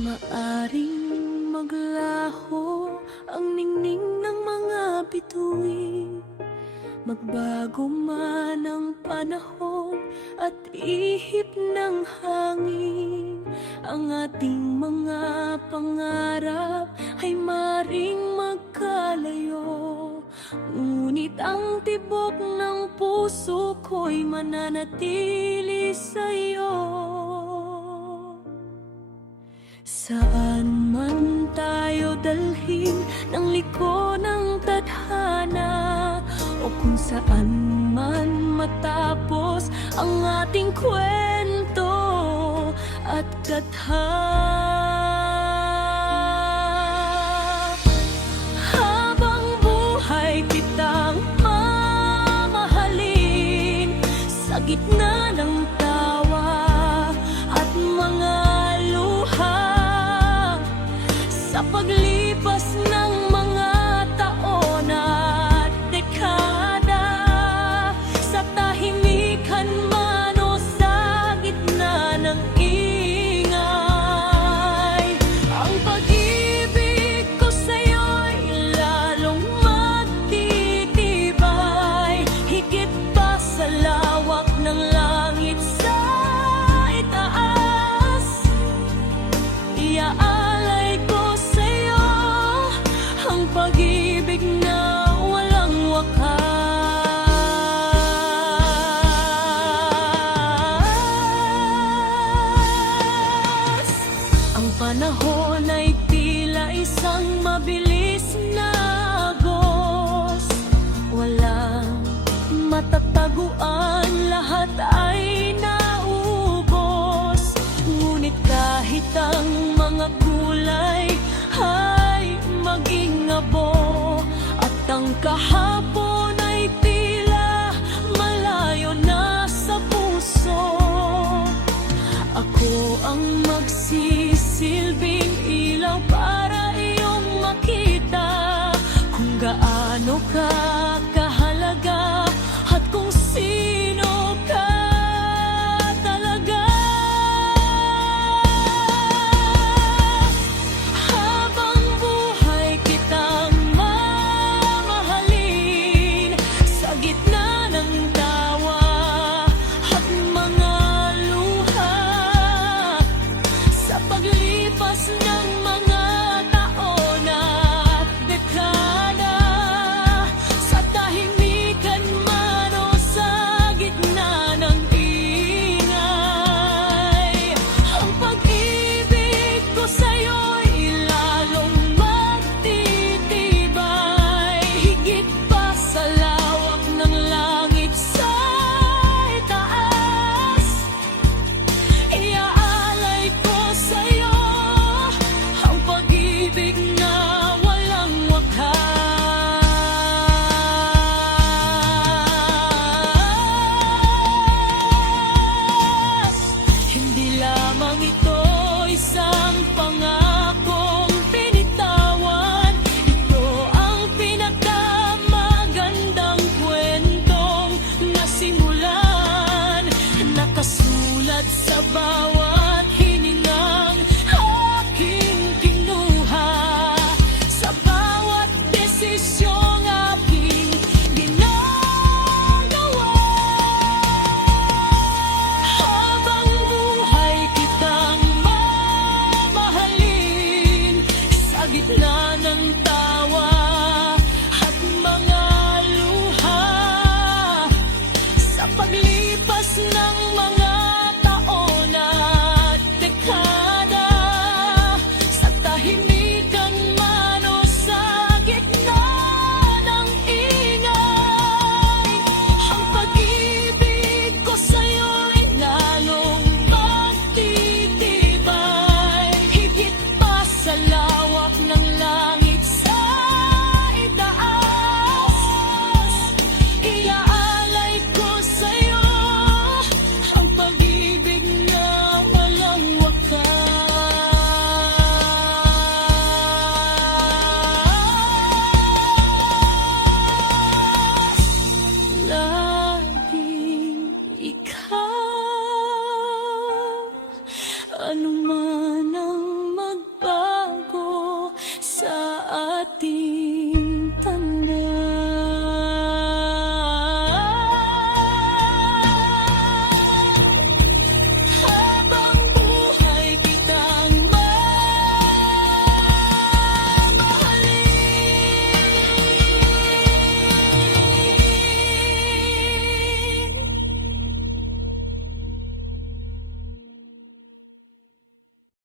Maaring maglaho ang ningning ng mga bituin, magbago man ang panahon at ihip ng hangin. Ang ating mga pangarap ay maring magkalayo, ngunit ang tibok ng puso ko'y mananatili sa'yo. Saan man tayo dalhin ng liko ng tadhana, o kung saan man matapos ang ating kwento at katha, habang buhay kitang mamahalin sa gitna ng tawa at mga luha. Sa paglipas ng mga taon at dekada, sa tahimikan man o sa gitna ng ingay, ang pag-ibig ko sa'yo'y lalong magtitibay, higit pa sa lawak ng langit sa itaas. Iaalay ko sa'yo ang pag-ibig na walang wakas. Ang panahon ay tila isang mabilis na agos, walang matataguan, lahat ay